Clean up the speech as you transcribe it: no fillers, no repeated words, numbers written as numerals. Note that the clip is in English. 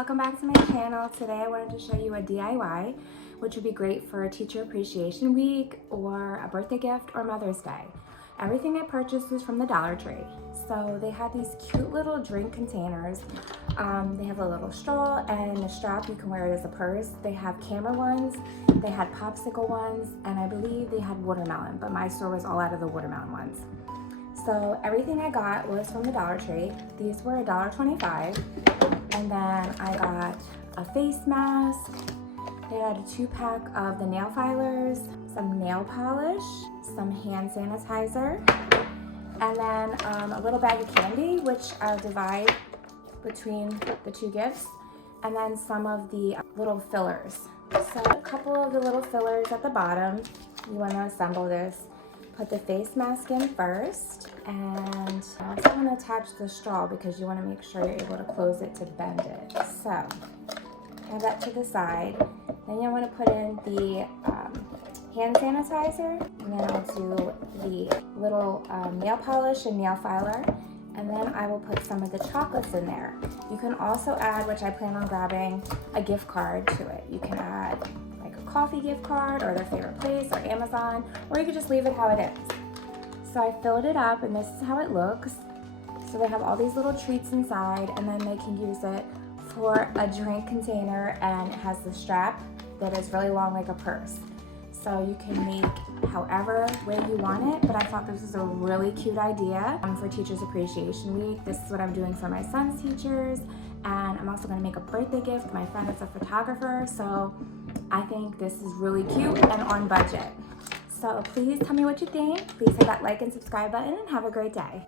welcome back to my channel. Today I wanted to show you a DIY, which would be great for a Teacher Appreciation Week or a birthday gift or Mother's Day. Everything I purchased was from the Dollar Tree. So they had these cute little drink containers. They have a little straw and a strap. You can wear it as a purse. They have camera ones, they had popsicle ones, and I believe they had watermelon, but my store was all out of the watermelon ones. So everything I got was from the Dollar Tree. These were $1.25. And then I got a face mask. They had a 2-pack of the nail filers, some nail polish, some hand sanitizer, and then a little bag of candy, which I'll divide between the two gifts, and then some of the little fillers. So a couple of the little fillers at the bottom. You want to assemble this. Put the face mask in first, and I also want to attach the straw because you want to make sure you're able to close it to bend it. So have that to the side. Then you want to put in the hand sanitizer, and then I'll do the little nail polish and nail filer, and then I will put some of the chocolates in there. You can also add, which I plan on grabbing, a gift card to it. You can add like a coffee gift card or their favorite place or Amazon, or you could just leave it how it is. So I filled it up, and this is how it looks. So they have all these little treats inside, and then they can use it for a drink container, and it has the strap that is really long like a purse. So you can make however way you want it, but I thought this was a really cute idea for Teachers Appreciation Week. This is what I'm doing for my son's teachers, and I'm also gonna make a birthday gift. My friend is a photographer, so I think this is really cute and on budget. So please tell me what you think. Please hit that like and subscribe button, and have a great day.